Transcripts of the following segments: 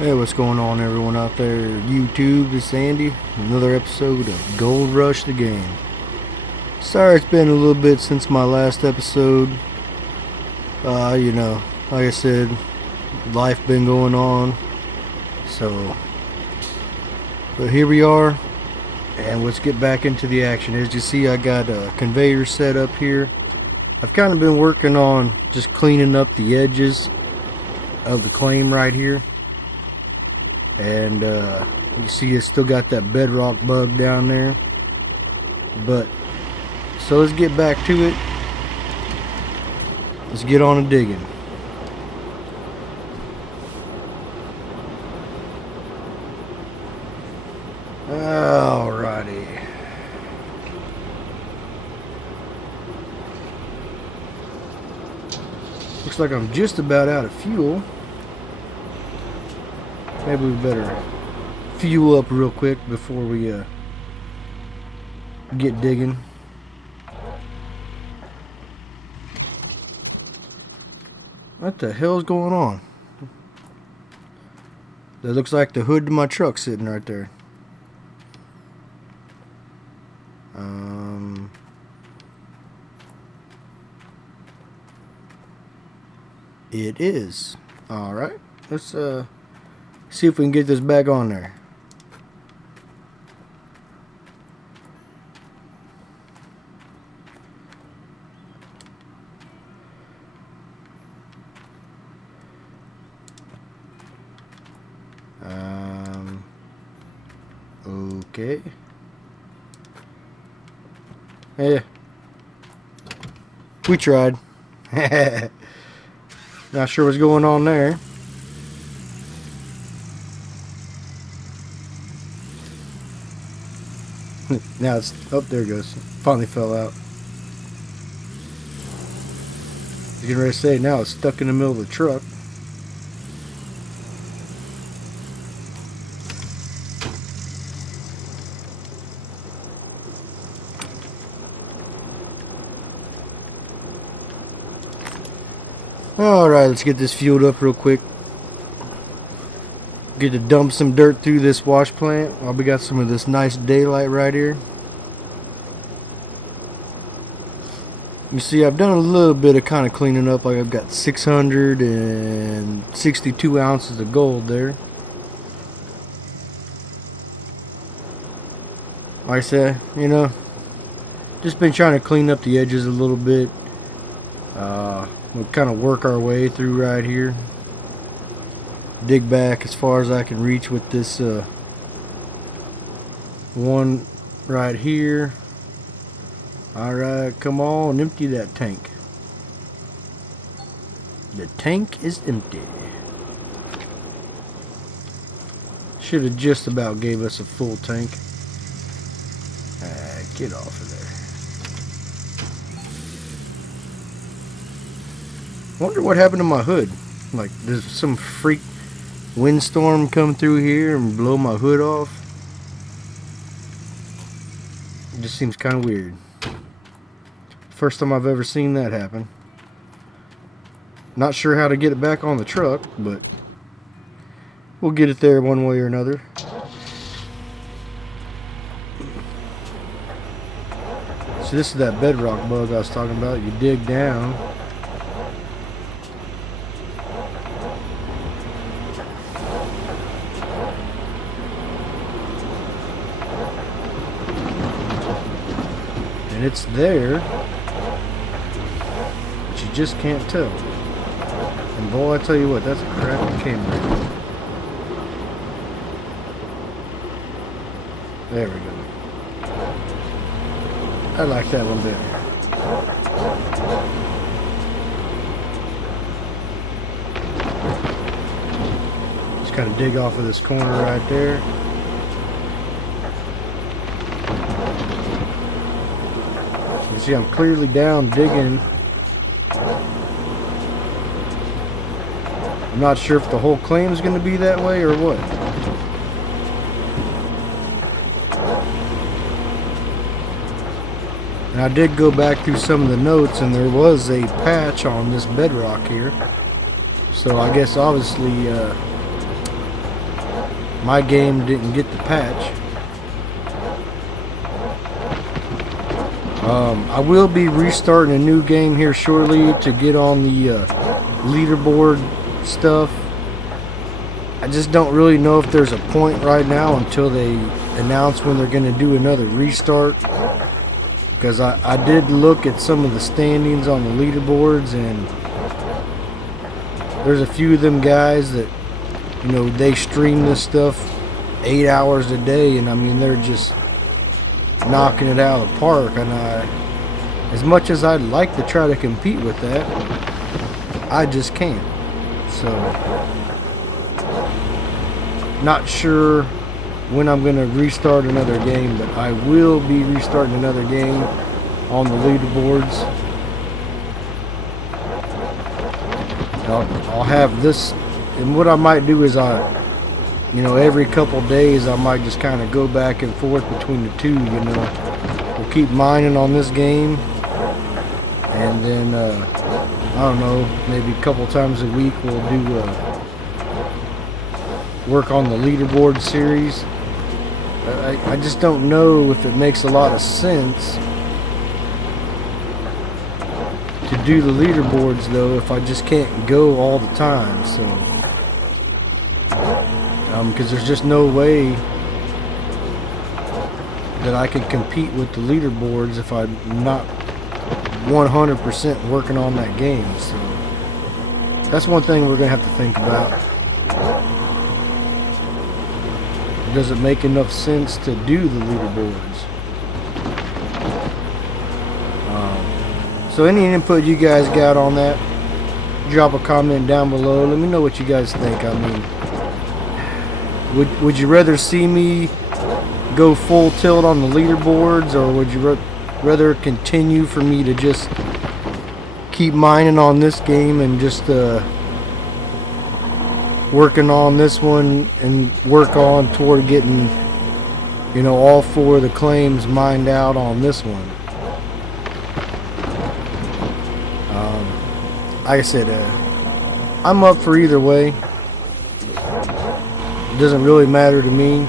Hey, what's going on, everyone out there? YouTube, this is Andy. Another episode of Gold Rush the game. Sorry it's been a little bit since my last episode. Like I said, life been going on. But here we are, and let's get back into the action. As you see, I got a conveyor set up here. I've kind of been working on just cleaning up the edges of the claim right here. And you see it's still got that bedrock bug down there. So let's get back to it. Let's get on to digging. Alrighty. Looks like I'm just about out of fuel. Maybe we better fuel up real quick before we get digging. What the hell's going on? That looks like the hood to my truck sitting right there. It is. Alright. Let's see if we can get this back on there. Okay. Yeah. We tried. Not sure what's going on there. Now it's, oh, there it goes. Finally fell out. I was getting ready to say, now it's stuck in the middle of the truck. Alright, let's get this fueled up real quick. Get to dump some dirt through this wash plant while we got some of this nice daylight right here. You see, I've done a little bit of kind of cleaning up. Like I've got 662 ounces of gold there. Like I said, just been trying to clean up the edges a little bit. We'll kind of work our way through right here. Dig back as far as I can reach with this one right here. Alright, come on, empty that tank. The tank is empty. Should have just about gave us a full tank. Get off of there. Wonder what happened to my hood. Like, there's some freak windstorm come through here and blow my hood off. It just seems kind of weird. First time I've ever seen that happen. Not sure how to get it back on the truck, but we'll get it there one way or another. So this is that bedrock bug I was talking about. You dig down. And it's there, but you just can't tell. And boy, I tell you what, that's a crappy camera. There we go. I like that one better. Just gotta dig off of this corner right there. You see, I'm clearly down digging. I'm not sure if the whole claim is going to be that way or what. And I did go back through some of the notes, and there was a patch on this bedrock here. So I guess obviously my game didn't get the patch. I will be restarting a new game here shortly to get on the leaderboard stuff. I just don't really know if there's a point right now until they announce when they're going to do another restart. Because I did look at some of the standings on the leaderboards, and there's a few of them guys that, you know, they stream this stuff 8 hours a day, and I mean, they're just knocking it out of the park. And as much as I'd like to try to compete with that, I just can't. So not sure when I'm going to restart another game, but I will be restarting another game on the leaderboards. I'll have this, and what I might do is you know, every couple days I might just kind of go back and forth between the two. You know, we'll keep mining on this game, and then I don't know, maybe a couple times a week we'll do work on the leaderboard series. I just don't know if it makes a lot of sense to do the leaderboards though if I just can't go all the time. So because there's just no way that I can compete with the leaderboards if I'm not 100% working on that game. So that's one thing we're gonna have to think about. Does it make enough sense to do the leaderboards? So any input you guys got on that, drop a comment down below. Let me know what you guys think. I mean, would you rather see me go full tilt on the leaderboards, or would you rather continue for me to just keep mining on this game and just working on this one and work on toward getting, you know, all 4 of the claims mined out on this one? Like I said, I'm up for either way. It doesn't really matter to me.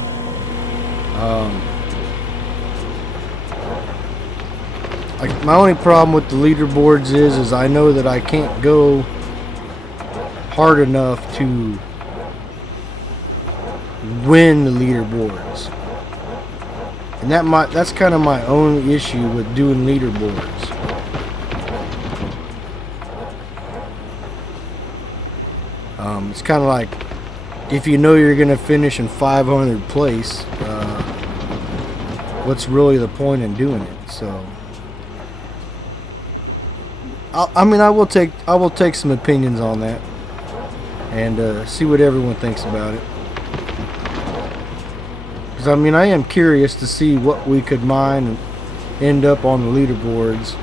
Like, my only problem with the leaderboards is I know that I can't go hard enough to win the leaderboards, and that's kind of my only issue with doing leaderboards. It's kind of like, if you know you're gonna finish in 500th place, what's really the point in doing it? So I mean, I will take some opinions on that and see what everyone thinks about it. Because I mean, I am curious to see what we could mine and end up on the leaderboards.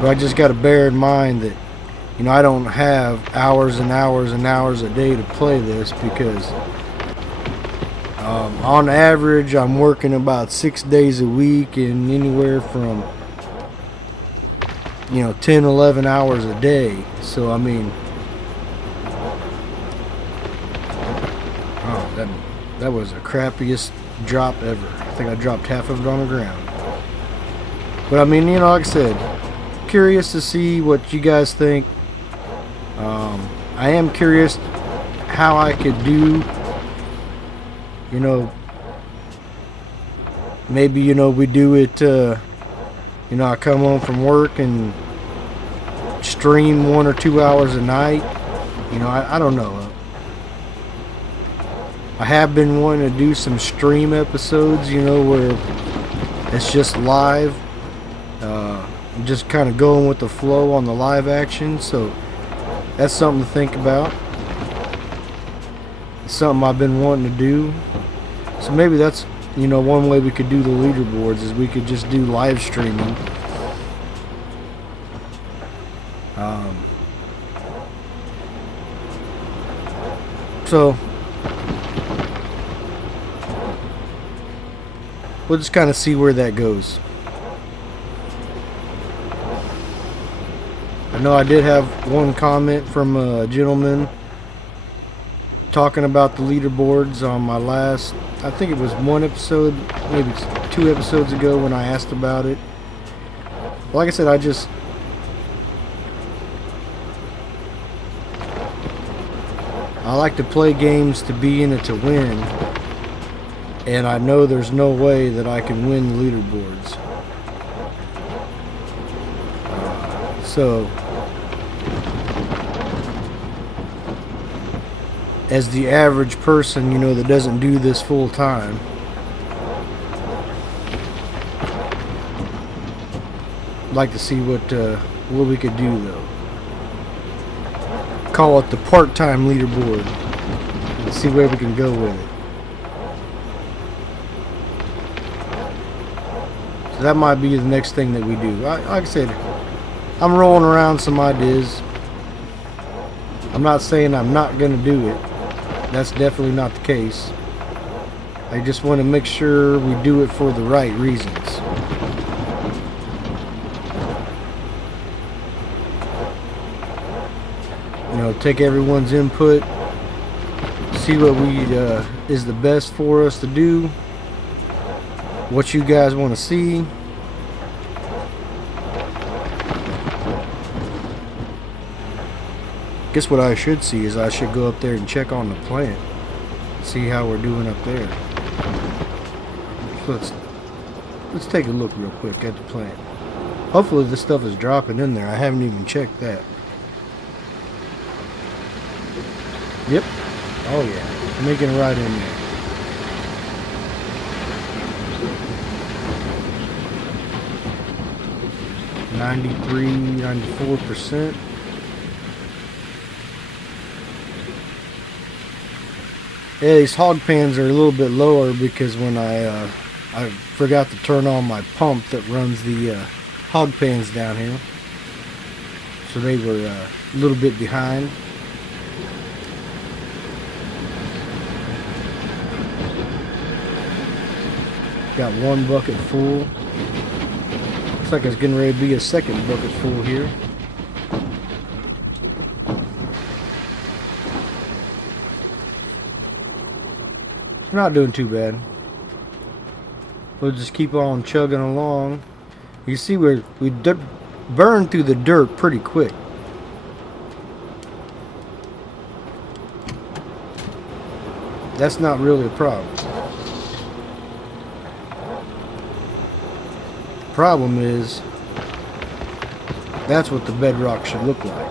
But I just got to bear in mind that, you know, I don't have hours and hours and hours a day to play this, because on average I'm working about 6 days a week, and anywhere from, you know, 10-11 hours a day. So I mean, that was the crappiest drop ever. I think I dropped half of it on the ground. But I mean, you know, like I said, curious to see what you guys think. I am curious how I could do, you know, maybe, you know, we do it, you know, I come home from work and stream 1 or 2 hours a night. You know, I don't know. I have been wanting to do some stream episodes, you know, where it's just live, just kind of going with the flow on the live action. So that's something to think about. It's something I've been wanting to do. So maybe that's, you know, one way we could do the leaderboards, is we could just do live streaming. So we'll just kind of see where that goes. I know I did have one comment from a gentleman talking about the leaderboards on my last, I think it was one episode, maybe 2 episodes ago when I asked about it. Like I said, I like to play games to be in it to win, and I know there's no way that I can win the leaderboards. So, as the average person, you know, that doesn't do this full time, I'd like to see what we could do though. Call it the part-time leaderboard and see where we can go with it. So that might be the next thing that we do. Like I said, I'm rolling around some ideas. I'm not saying I'm not going to do it. That's definitely not the case. I just want to make sure we do it for the right reasons. You know, take everyone's input, see what is the best for us to do, what you guys want to see. Guess what I should see is I should go up there and check on the plant, see how we're doing up there. So let's take a look real quick at the plant. Hopefully this stuff is dropping in there. I haven't even checked that. Yep. Oh yeah, making it right in there. $93, 94%. Yeah, these hog pans are a little bit lower because when I forgot to turn on my pump that runs the hog pans down here, so they were a little bit behind. Got one bucket full. Looks like it's getting ready to be a second bucket full here. It's not doing too bad. We'll just keep on chugging along. You see we burn through the dirt pretty quick. That's not really a problem. Problem is, that's what the bedrock should look like.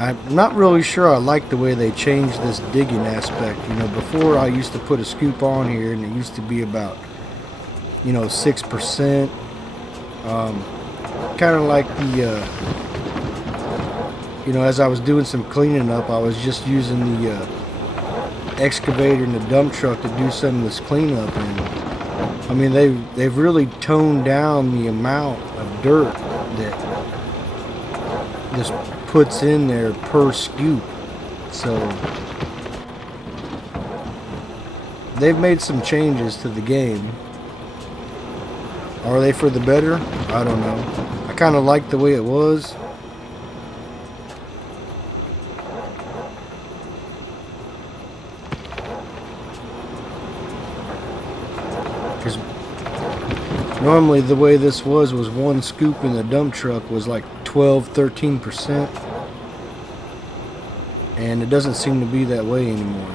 I'm not really sure I like the way they changed this digging aspect. You know, before I used to put a scoop on here and it used to be about, you know, 6%. Kind of like the, you know, as I was doing some cleaning up, I was just using the excavator and the dump truck to do some of this cleanup. And I mean, they've really toned down the amount of dirt that this puts in there per scoop. So they've made some changes to the game. Are they for the better? I don't know. I kind of like the way it was. Because normally the way this was one scoop in the dump truck was like 12-13%, and it doesn't seem to be that way anymore.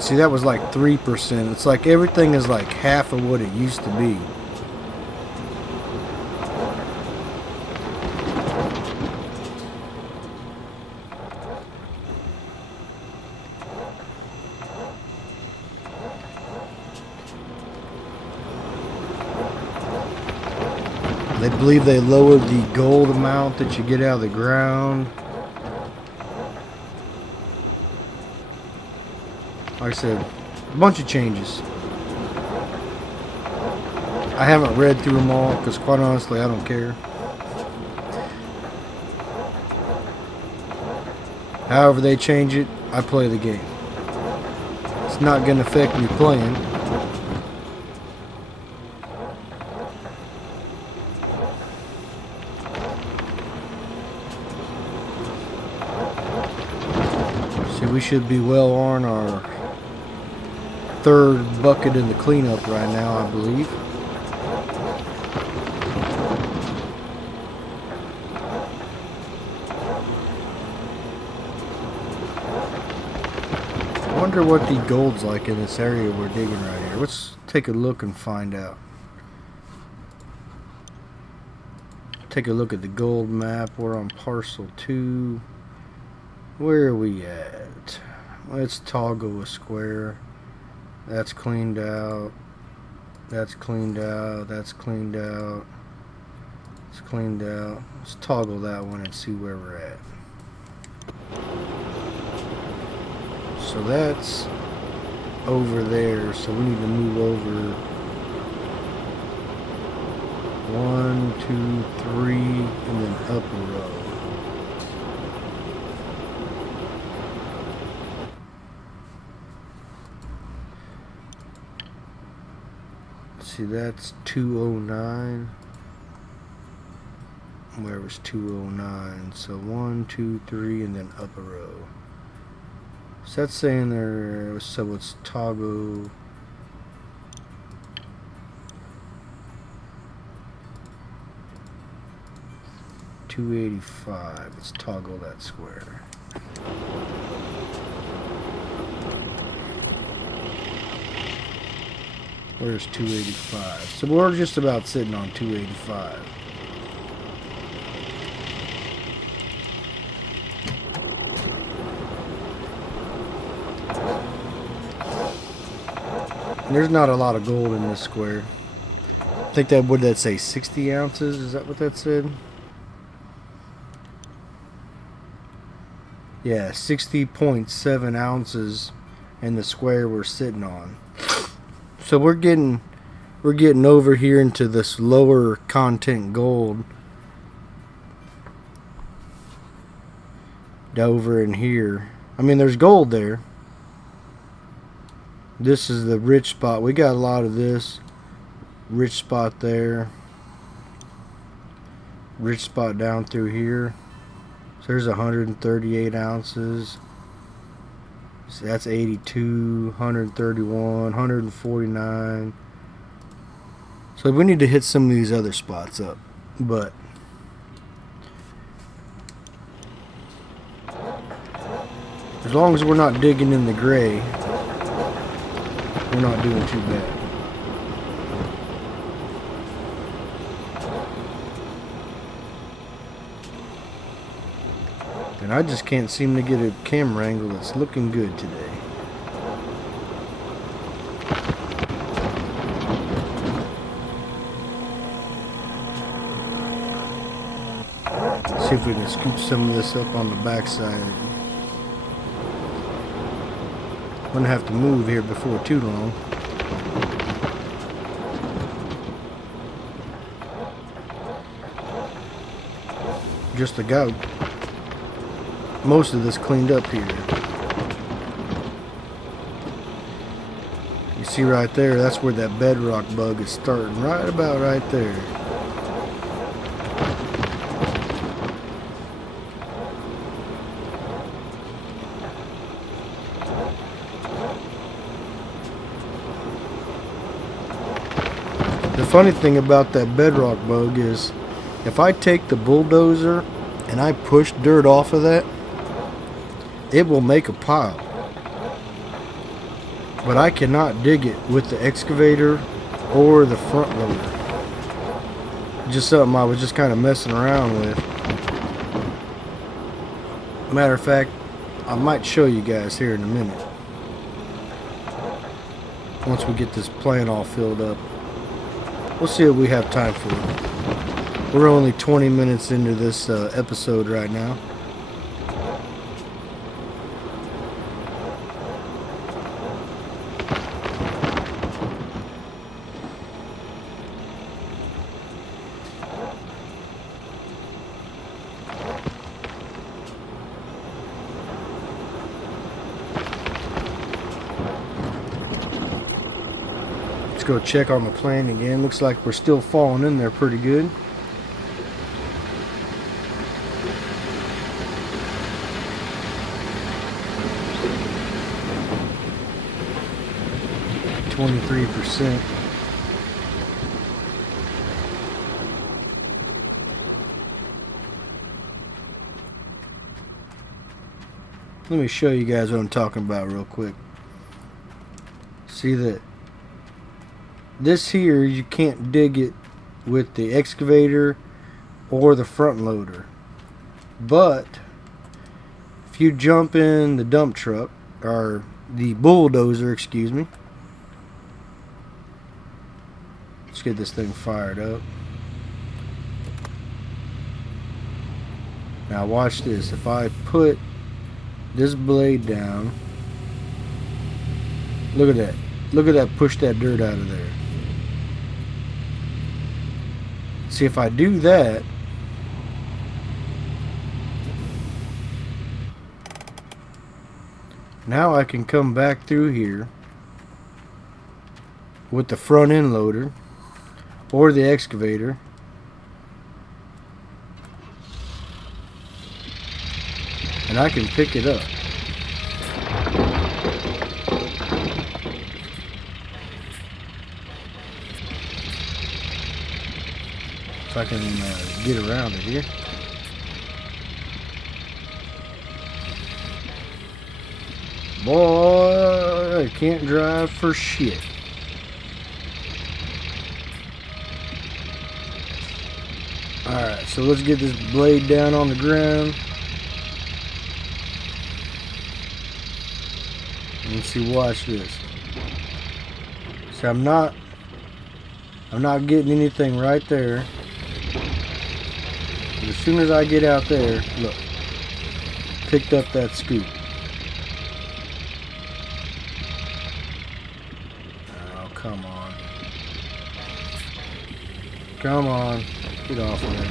See, that was like 3%. It's like everything is like half of what it used to be. They believe they lowered the gold amount that you get out of the ground. Like I said, a bunch of changes. I haven't read through them all because quite honestly I don't care. However they change it, I play the game. It's not going to affect me playing. See, we should be well on our third bucket in the cleanup right now, I believe. I wonder what the gold's like in this area we're digging right here. Let's take a look and find out. Take a look at the gold map. We're on parcel 2. Where are we at? Let's toggle a square. That's cleaned out. That's cleaned out. That's cleaned out. It's cleaned out. Let's toggle that one and see where we're at. So that's over there. So we need to move over 1, 2, 3, and then up a row. See, that's 209. Where was 209? So 1, 2, 3, and then up a row. So that's saying there. So it's toggle. $285. Let's toggle that square. Where's 285? So we're just about sitting on 285. There's not a lot of gold in this square. I think that, would that say 60 ounces? Is that what that said? Yeah, 60.7 ounces in the square we're sitting on. So we're getting over here into this lower content gold. Over in here. I mean, there's gold there. This is the rich spot. We got a lot of this. Rich spot there. Rich spot down through here. So there's 138 ounces. So that's 82, 131, 149. So we need to hit some of these other spots up. But as long as we're not digging in the gray, we're not doing too bad. And I just can't seem to get a camera angle that's looking good today. See if we can scoop some of this up on the backside. I'm gonna have to move here before too long. Just got most of this cleaned up here. You see right there, that's where that bedrock bug is starting, right about right there. The funny thing about that bedrock bug is if I take the bulldozer and I push dirt off of that, it will make a pile. But I cannot dig it with the excavator or the front loader. Just something I was just kind of messing around with. Matter of fact, I might show you guys here in a minute. Once we get this plan all filled up. We'll see what we have time for. We're only 20 minutes into this episode right now. go check on the plane again. Looks like we're still falling in there pretty good. %. Let me show you guys what I'm talking about real quick. See that this here, you can't dig it with the excavator or the front loader, but if you jump in the dump truck or the bulldozer, excuse me, let's get this thing fired up. Now watch this. If I put this blade down, look at that. Look at that, push that dirt out of there. See, if I do that, now I can come back through here with the front end loader or the excavator, and I can pick it up. If I can get around it here. Boy, I can't drive for shit. Alright, so let's get this blade down on the ground. Let's see, watch this. See, I'm not getting anything right there. But as soon as I get out there, look, picked up that scoop. Oh, come on. Come on. Get off of there.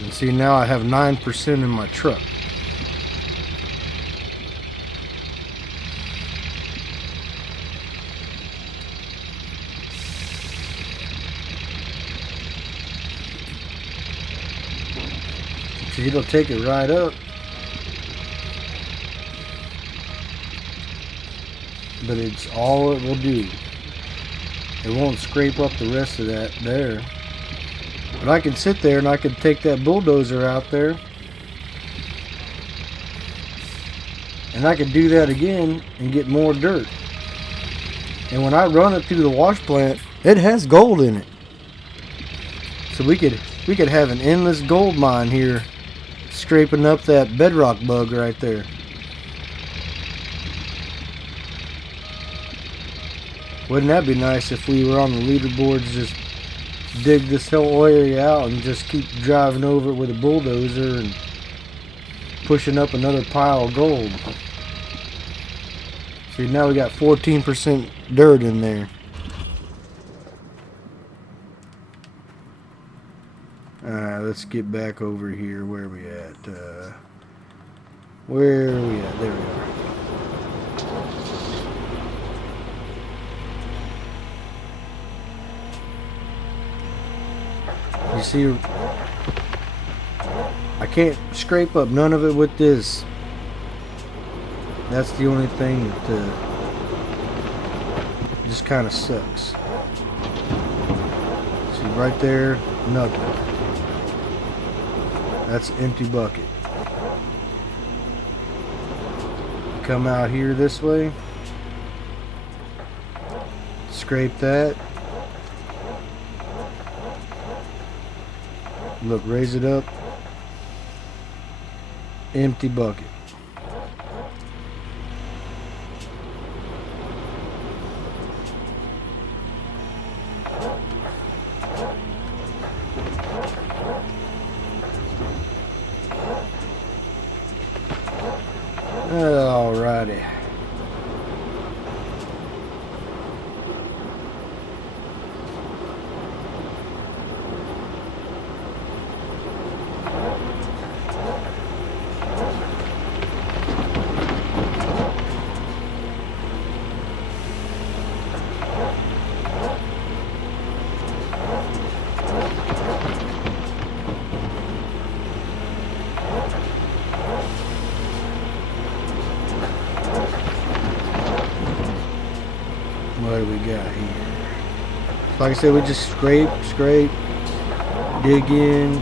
And see, now I have 9% in my truck. See, it'll take it right up. But it's all it will do. It won't scrape up the rest of that there. But I can sit there and I can take that bulldozer out there, and I can do that again and get more dirt. And when I run it through the wash plant, it has gold in it. So we could have an endless gold mine here, scraping up that bedrock bug right there. Wouldn't that be nice if we were on the leaderboards, just dig this whole area out and just keep driving over it with a bulldozer and pushing up another pile of gold. See, now we got 14% dirt in there. Let's get back over here. Where are we at? Where are we at? There we are. You see, I can't scrape up none of it with this. That's the only thing that just kind of sucks. See, right there, nothing. That's an empty bucket. Come out here this way, scrape that. Look, raise it up. Empty bucket. got here? Like I said, we just scrape, dig in.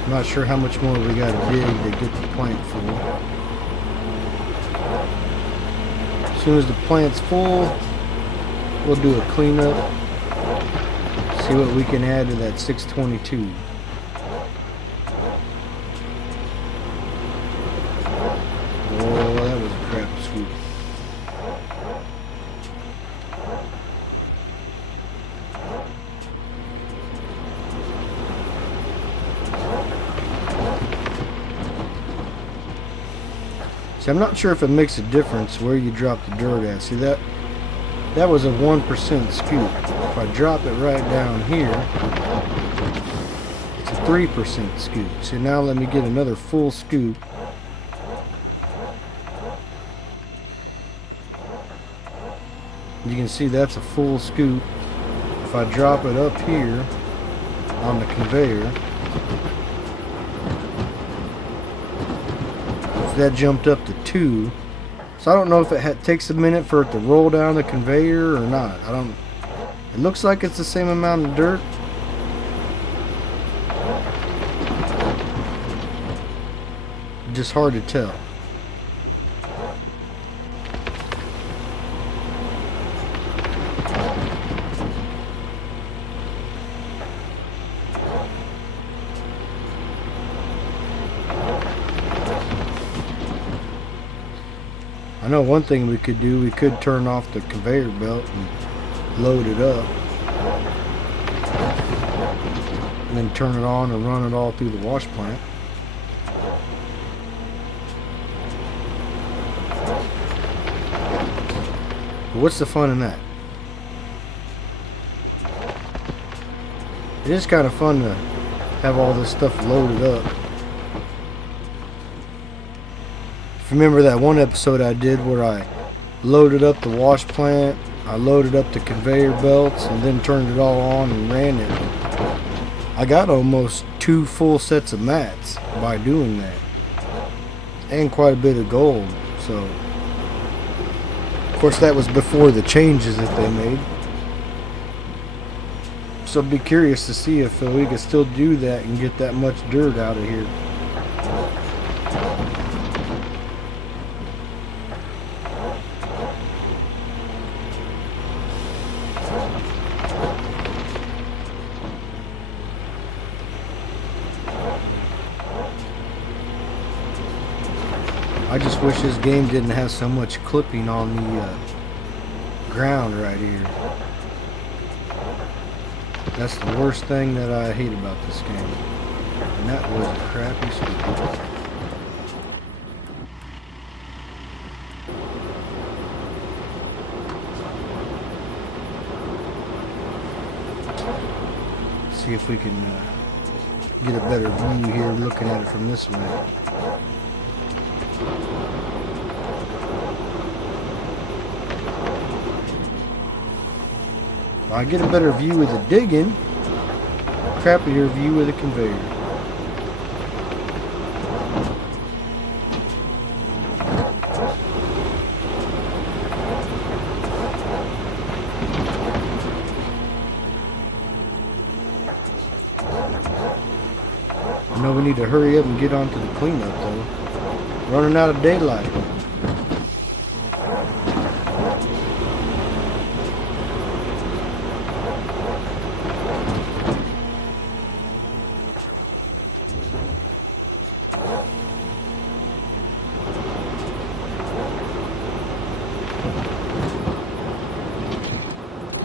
I'm not sure how much more we got to dig to get the plant full. As soon as the plant's full, we'll do a cleanup. See what we can add to that 622. Oh, that was a crap scoop. See, I'm not sure if it makes a difference where you drop the dirt at. See, that was a 1% scoop. If I drop it right down here, it's a 3% scoop. So now let me get another full scoop. You can see that's a full scoop. If I drop it up here on the conveyor, that jumped up to 2. So I don't know if it takes a minute for it to roll down the conveyor or not. It looks like it's the same amount of dirt. Just hard to tell. I know one thing we could do, we could turn off the conveyor belt and load it up. And then turn it on and run it all through the wash plant. But what's the fun in that? It is kind of fun to have all this stuff loaded up. Remember that one episode I did where I loaded up the wash plant, I loaded up the conveyor belts, and then turned it all on and ran it. I got almost 2 full sets of mats by doing that, and quite a bit of gold. So, of course, that was before the changes that they made. So I'd be curious to see if we could still do that and get that much dirt out of here. I just wish this game didn't have so much clipping on the ground right here. That's the worst thing that I hate about this game. And that was a crappy scoop. See if we can get a better view here looking at it from this way. I get a better view with the digging, crappier view with the conveyor. I know we need to hurry up and get on to the cleanup though. Running out of daylight.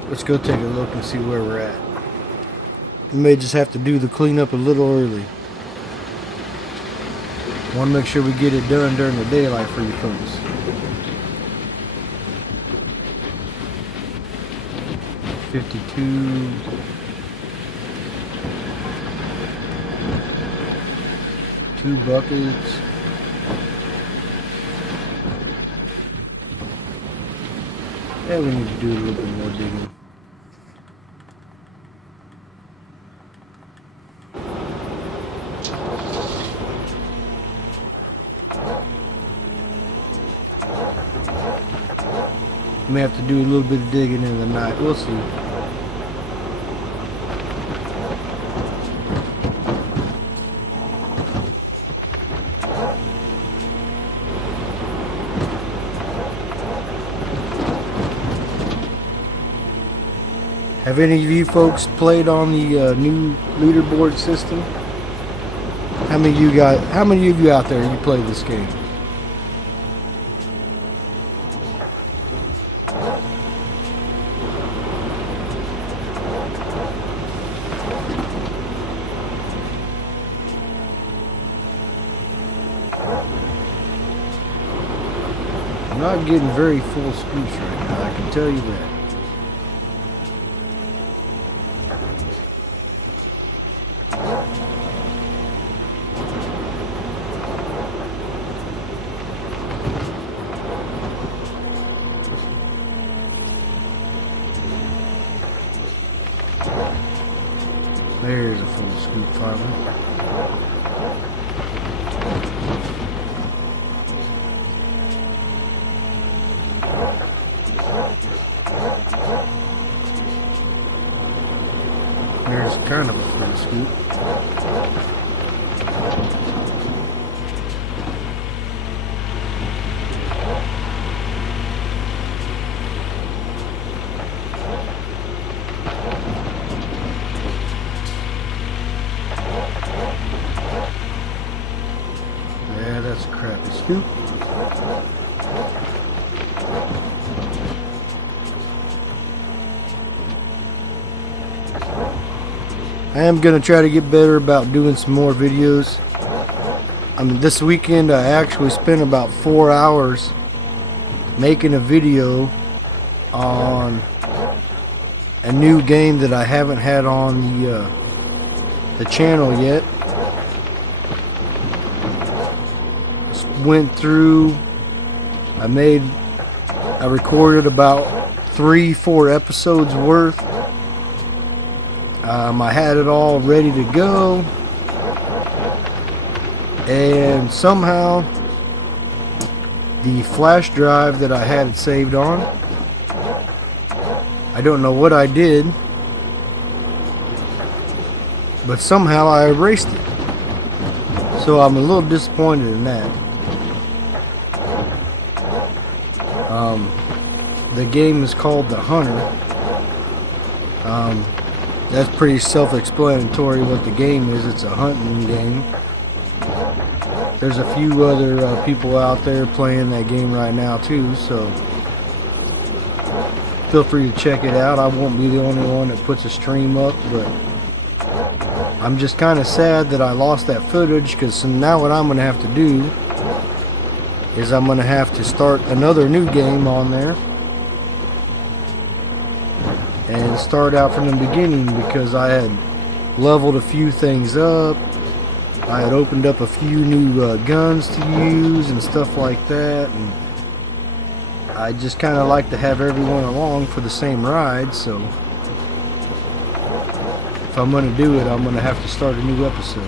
Let's go take a look and see where we're at. We may just have to do the cleanup a little early. Want to make sure we get it done during the daylight for you folks. $52. 2 buckets. Yeah, we need to do a little bit more digging. May have to do a little bit of digging in the night. We'll see. Have any of you folks played on the new leaderboard system? How many of you out there you play this game? I'm not getting very full scoops right now, I can tell you that. There's a full scoop finally. There's kind of a full scoop. Yeah, that's a crappy scoop. I am going to try to get better about doing some more videos. I mean, this weekend I actually spent about 4 hours making a video on a new game that I haven't had on the channel yet. Went through, I recorded about 3-4 episodes worth. I had it all ready to go, and somehow the flash drive that I had it saved on, I don't know what I did, but somehow I erased it. So I'm a little disappointed in that. The game is called The Hunter. That's pretty self-explanatory what the game is. It's a hunting game. There's a few other people out there playing that game right now too, so feel free to check it out. I won't be the only one that puts a stream up, but I'm just kind of sad that I lost that footage, because now what I'm going to have to do is I'm going to have to start another new game on there and start out from the beginning, because I had leveled a few things up. I had opened up a few new guns to use and stuff like that, and I just kind of like to have everyone along for the same ride. So if I'm going to do it, I'm going to have to start a new episode.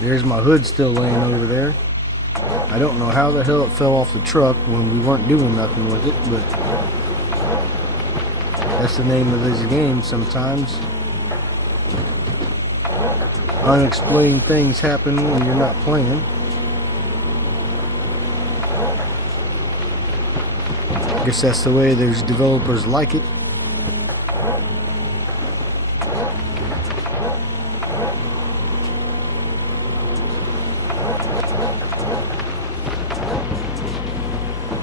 There's my hood still laying over there. I don't know how the hell it fell off the truck when we weren't doing nothing with it, but that's the name of this game sometimes. Unexplained things happen when you're not playing. I guess that's the way those developers like it.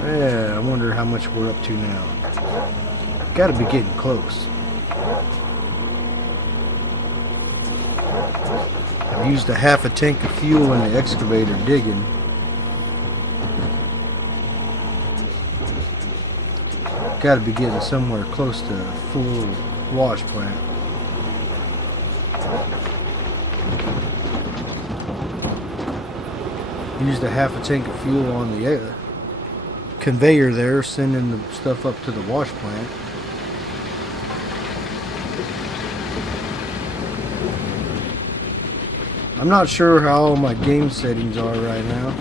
Yeah, I wonder how much we're up to now. Gotta be getting close. I've used a half a tank of fuel in the excavator digging. Gotta be getting somewhere close to a full wash plant. Used a half a tank of fuel on the conveyor there, sending the stuff up to the wash plant. I'm not sure how all my game settings are right now.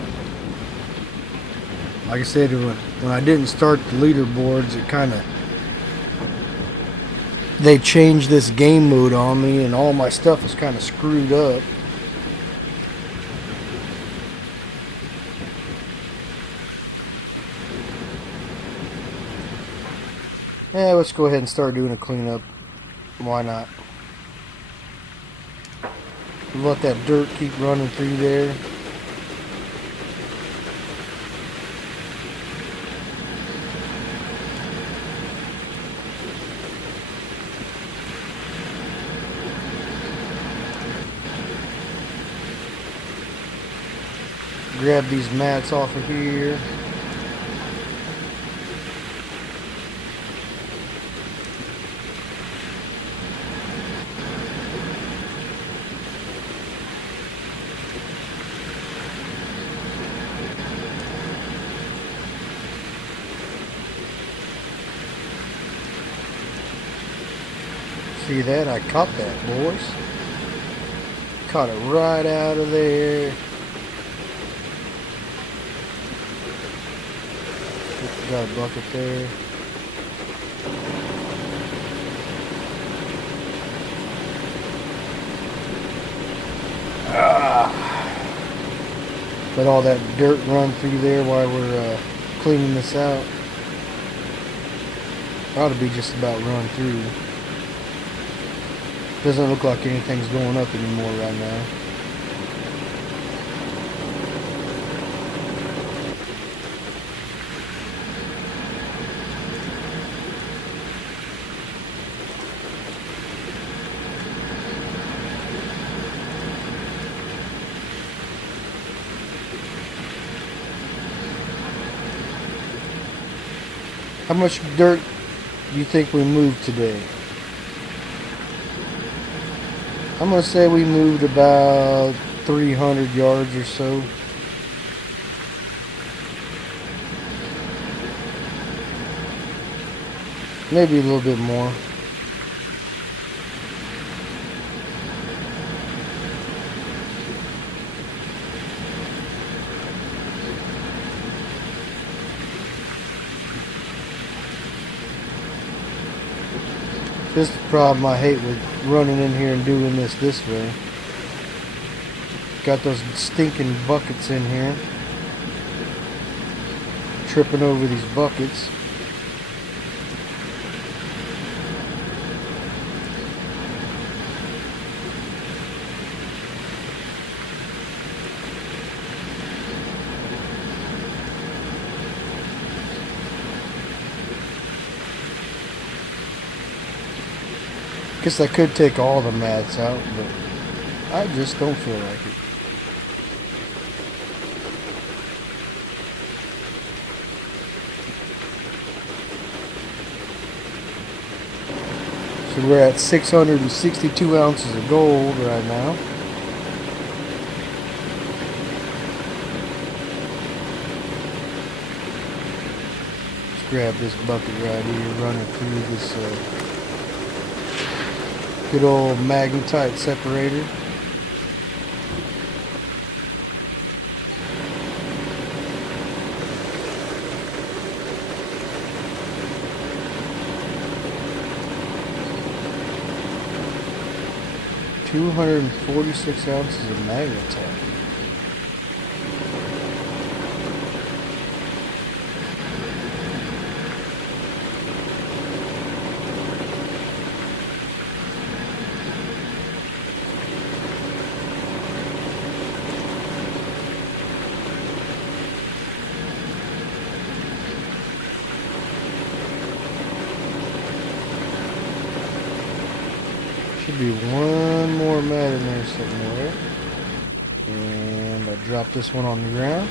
Like I said, when I didn't start the leaderboards, it kind of, they changed this game mode on me, and all my stuff is kind of screwed up. Yeah, let's go ahead and start doing a cleanup. Why not? Let that dirt keep running through there. Grab these mats off of here. See that? I caught that, boys. Caught it right out of there. Got a bucket there. Let all that dirt run through there while we're cleaning this out. Ought to be just about run through. Doesn't look like anything's going up anymore right now. How much dirt do you think we moved today? I'm going to say we moved about 300 yards or so. Maybe a little bit more. This is the problem I hate with running in here and doing this way. Got those stinking buckets in here. Tripping over these buckets. Guess I could take all the mats out, but I just don't feel like it. So we're at 662 ounces of gold right now. Let's grab this bucket right here, run it through this good old magnetite separator. $246 ounces of magnetite. Should be one more mat in there somewhere. And I dropped this one on the ground.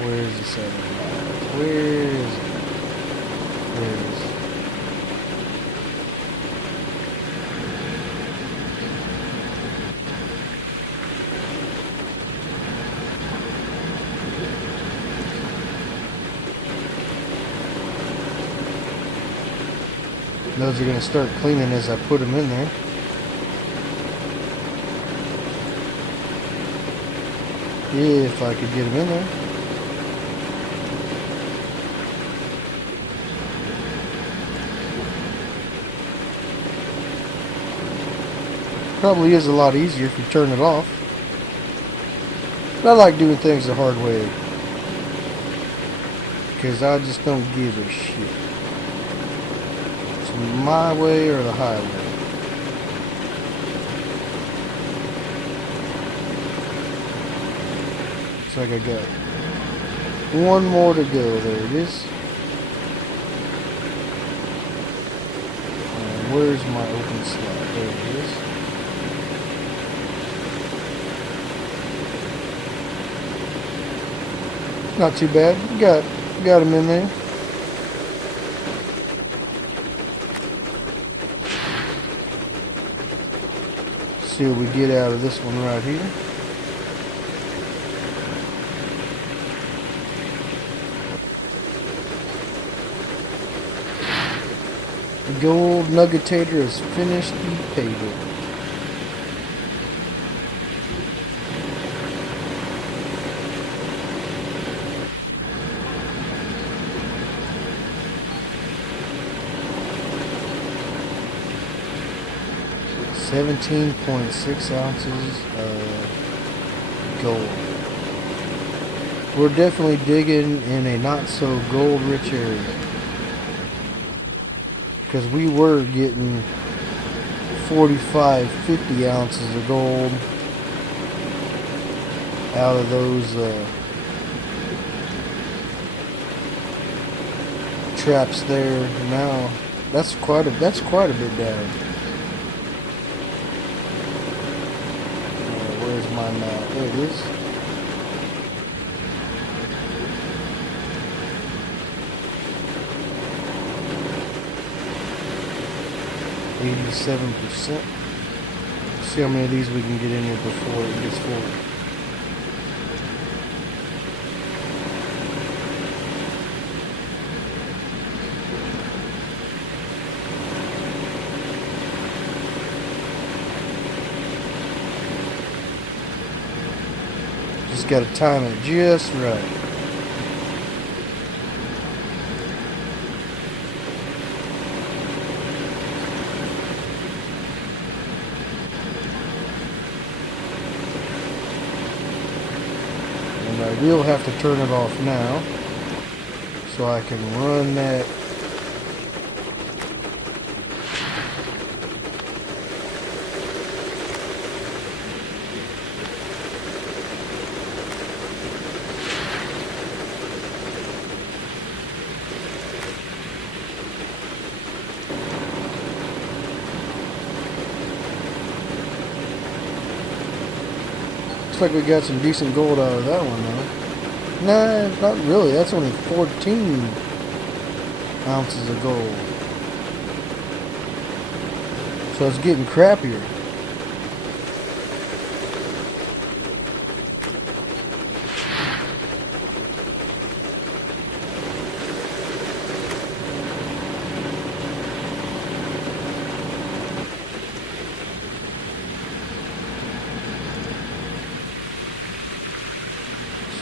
Where's the other mat? Where is it? Where is it? Those are going to start cleaning as I put them in there. If I could get them in there. Probably is a lot easier if you turn it off. But I like doing things the hard way, because I just don't give a shit. It's my way or the highway. Looks like I got one more to go. There it is. Where's my open slot? There it is. Not too bad. Got them in there. See what we get out of this one right here. The gold nuggetator is finished the paper. .6 ounces of gold. We're definitely digging in a not so gold rich area, because we were getting 45-50 ounces of gold out of those traps there. Now that's quite a bit down. Where's my map? There it is. %. See how many of these we can get in here before it gets full. Just got to time it just right. And I will have to turn it off now so I can run that . Looks like we got some decent gold out of that one though. Nah, not really. That's only 14 ounces of gold. So it's getting crappier.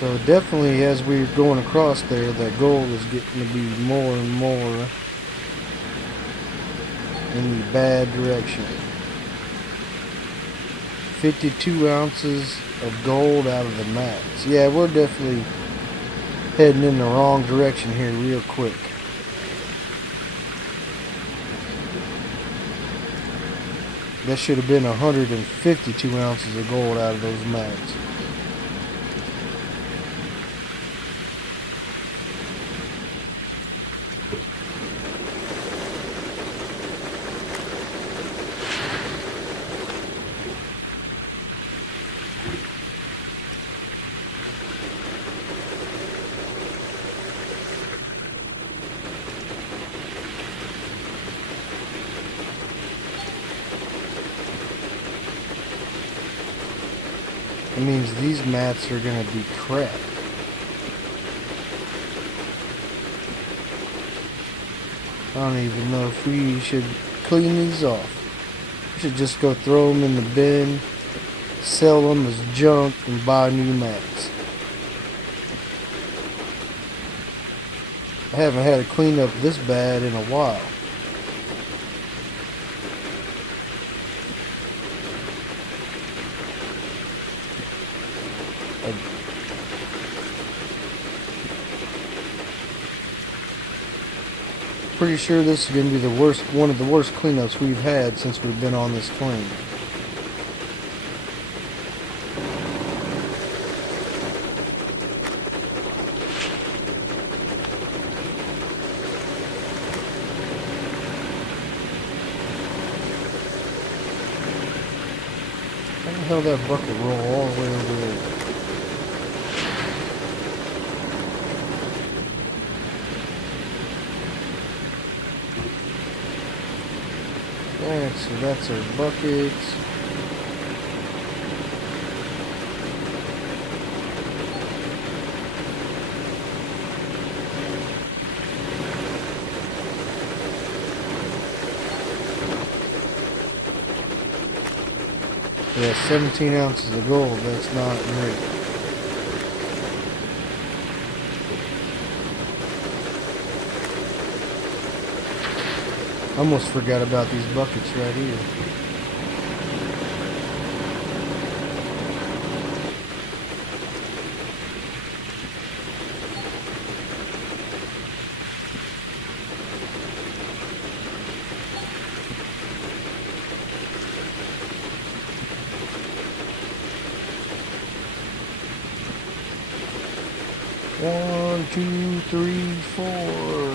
So definitely, as we're going across there, that gold is getting to be more and more in the bad direction. 52 ounces of gold out of the mats. Yeah, we're definitely heading in the wrong direction here real quick. That should have been 152 ounces of gold out of those mats. It means these mats are going to be crap. I don't even know if we should clean these off. We should just go throw them in the bin, sell them as junk, and buy new mats. I haven't had a cleanup this bad in a while. Pretty sure this is going to be one of the worst cleanups we've had since we've been on this claim. How the hell did that bucket roll all the way over there? Alright, so that's our buckets. Yeah, 17 ounces of gold, that's not great. I almost forgot about these buckets right here. One, two, three, four.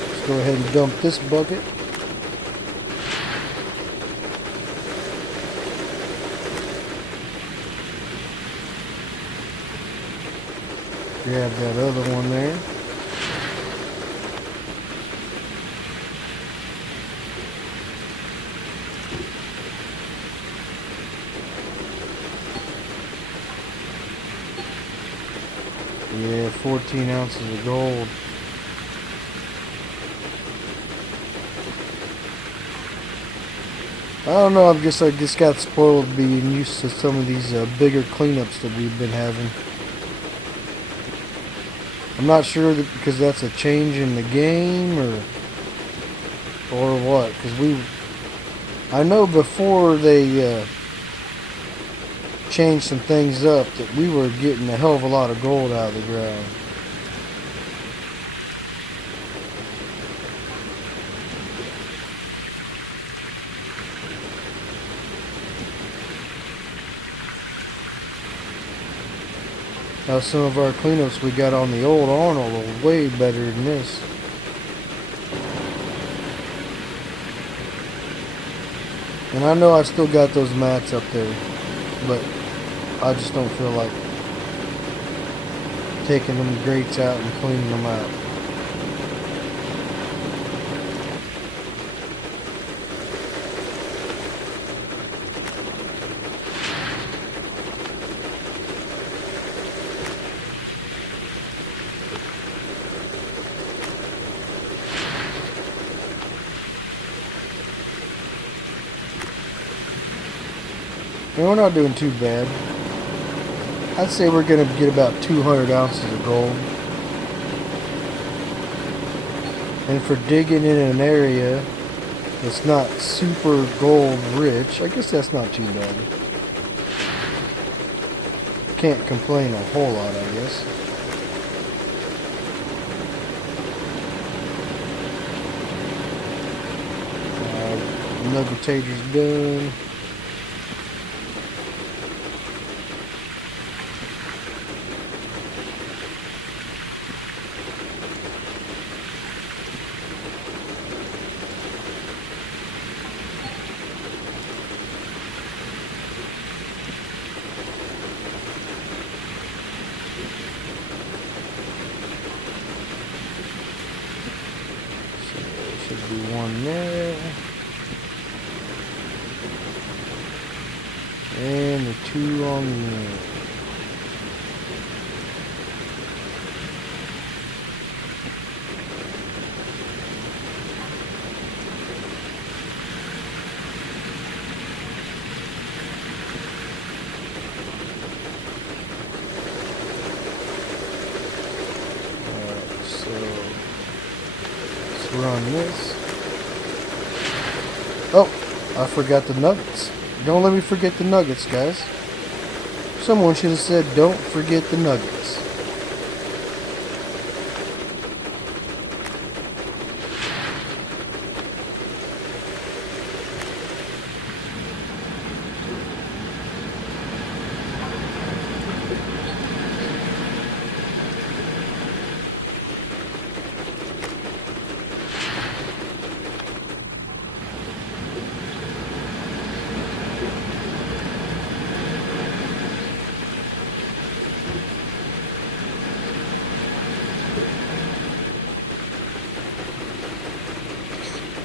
Let's go ahead and dump this bucket. Grab that other one there. Yeah, 14 ounces of gold. I don't know, I just got spoiled being used to some of these bigger cleanups that we've been having. I'm not sure that because that's a change in the game or what. Because I know before they changed some things up that we were getting a hell of a lot of gold out of the ground. Now some of our cleanups we got on the old Arnold are way better than this. And I know I still got those mats up there, but I just don't feel like taking them grates out and cleaning them out. And we're not doing too bad. I'd say we're going to get about 200 ounces of gold. And for digging in an area that's not super gold rich, I guess that's not too bad. Can't complain a whole lot, I guess. Nuggetator's done. on there. And the 2 on the end. Alright, so let's run this. Oh, I forgot the nuggets. Don't let me forget the nuggets, guys. Someone should have said, don't forget the nuggets.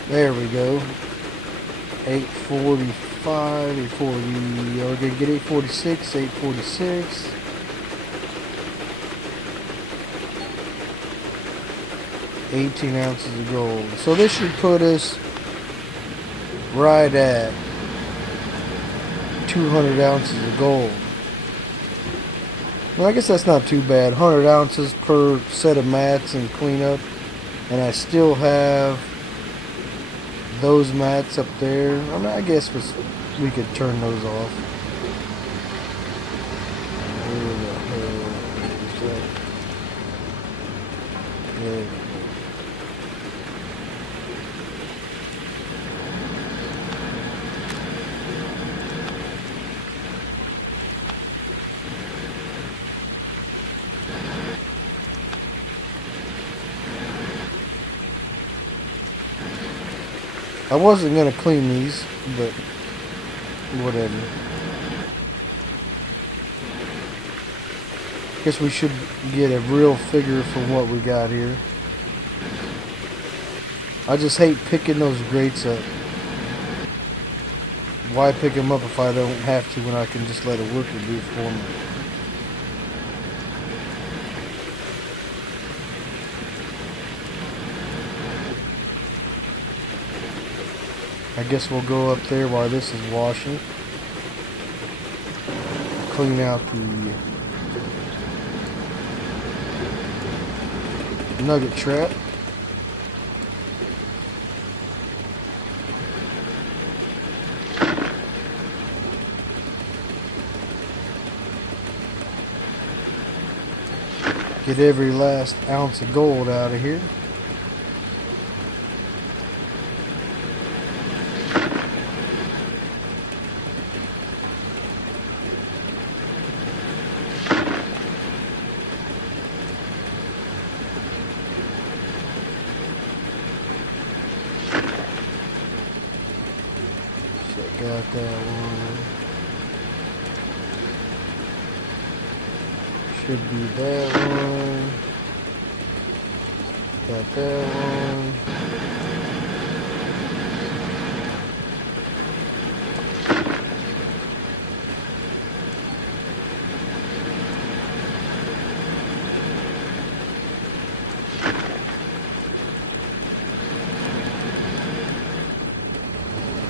There we go. 845, 840. We're gonna get 846, 846. $18 ounces of gold. So this should put us right at 200 ounces of gold. Well, I guess that's not too bad. 100 ounces per set of mats and cleanup, and I still have those mats up there. I mean, I guess we could turn those off. Where the hell is that? There we go. I wasn't gonna clean these, but whatever. Guess we should get a real figure for what we got here. I just hate picking those grates up. Why pick them up if I don't have to when I can just let a worker do it for me? I guess we'll go up there while this is washing. Clean out the nugget trap. Get every last ounce of gold out of here. Got that one. Should be that one. Got that one.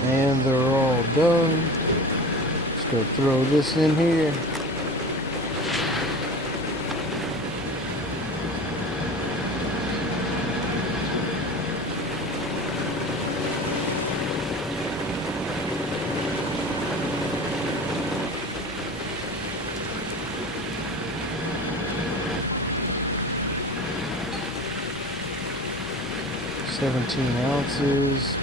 And they're all done. Just gonna throw this in here. $17 ounces.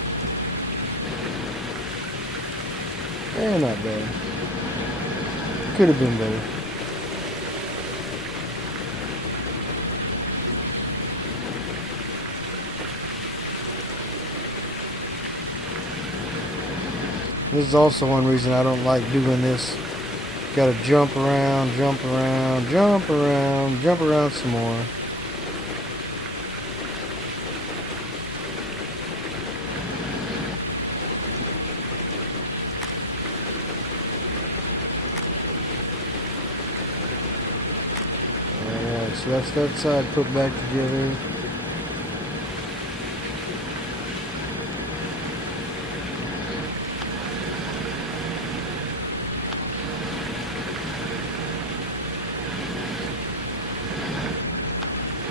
Not bad. Could have been better. This is also one reason I don't like doing this. Gotta jump around, jump around, jump around, jump around some more. so that's that side put back together.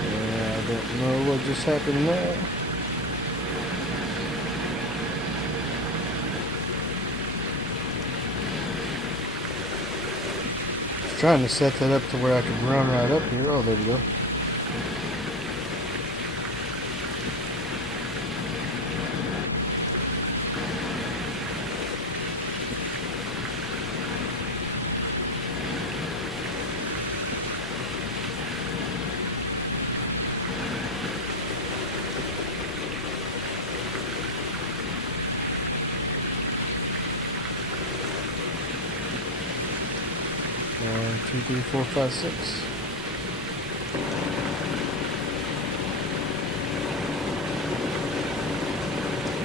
Yeah, I don't know what just happened there. Trying to set that up to where I could run right up here. Oh, there we go. One, two, three, four, five, six.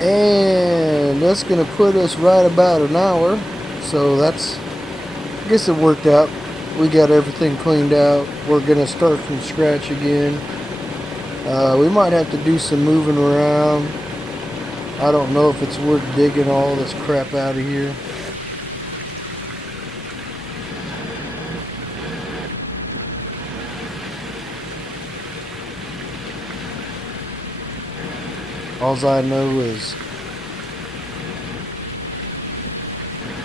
And that's gonna put us right about an hour. So that's, I guess it worked out. We got everything cleaned out. We're gonna start from scratch again. We might have to do some moving around. I don't know if it's worth digging all this crap out of here. All I know is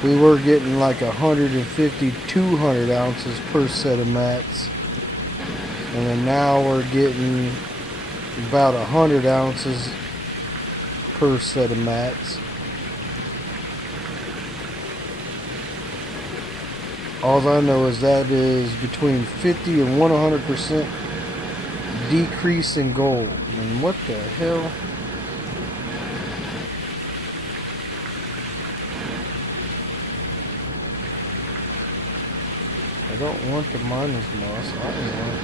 we were getting like 150, 200 ounces per set of mats. And then now we're getting about 100 ounces per set of mats. All I know is that is between 50 and 100% decrease in gold. And what the hell? I don't want the miner's moss. I don't want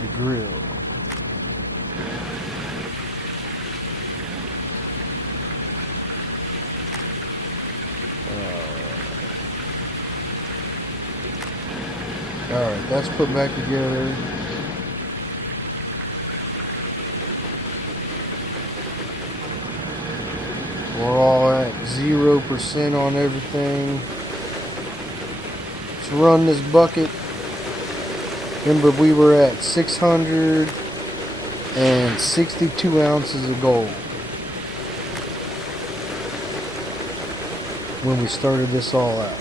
the grill. Alright, that's put back together. We're all at 0% on everything. Let's run this bucket. Remember, we were at 662 ounces of gold when we started this all out.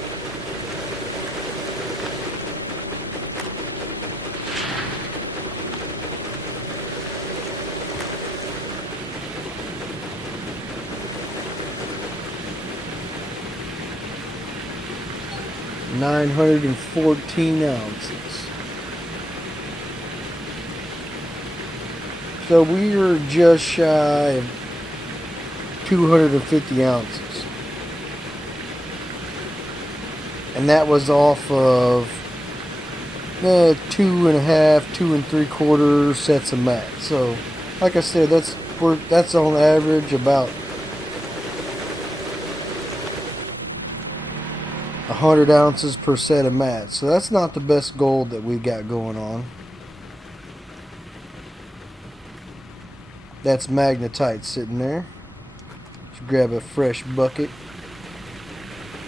$914 ounces. So we were just shy of 250 ounces. And that was off of 2.5, 2 3/4 sets of mats. So, like I said, that's on average about 100 ounces per set of mats. So that's not the best gold that we've got going on. That's magnetite sitting there. Let's grab a fresh bucket.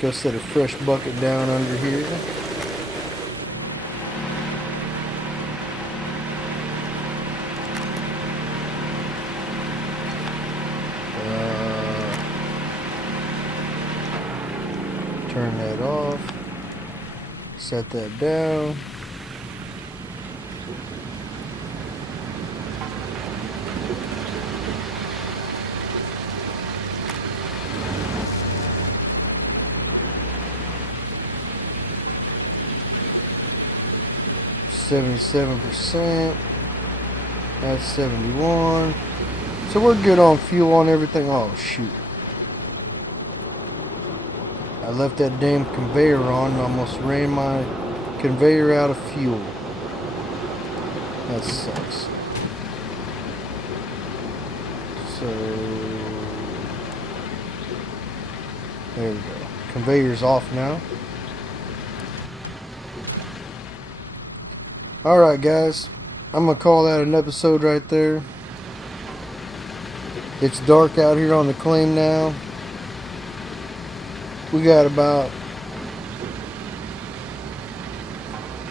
Go set a fresh bucket down under here. Turn that off. Set that down. %. That's 71. So we're good on fuel on everything. Oh shoot. I left that damn conveyor on and almost ran my conveyor out of fuel. That sucks. So there we go. Conveyor's off now. Alright guys, I'm gonna call that an episode right there. It's dark out here on the claim now. We got about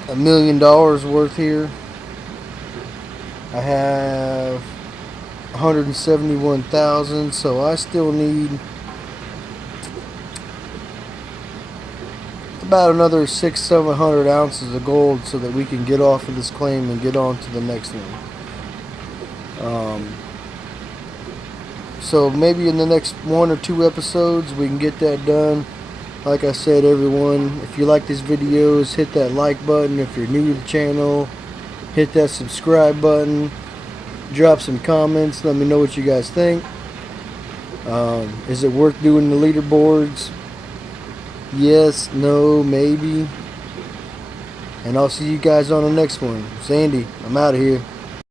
$1 million worth here. I have 171,000, so I still need about another 600-700 ounces of gold so that we can get off of this claim and get on to the next one. So maybe in the next 1 or 2 episodes we can get that done. Like I said, everyone, if you like these videos, hit that like button. If you're new to the channel, hit that subscribe button. Drop some comments, let me know what you guys think. Is it worth doing the leaderboards? Yes, no, maybe. And I'll see you guys on the next one. Sandy, I'm out of here.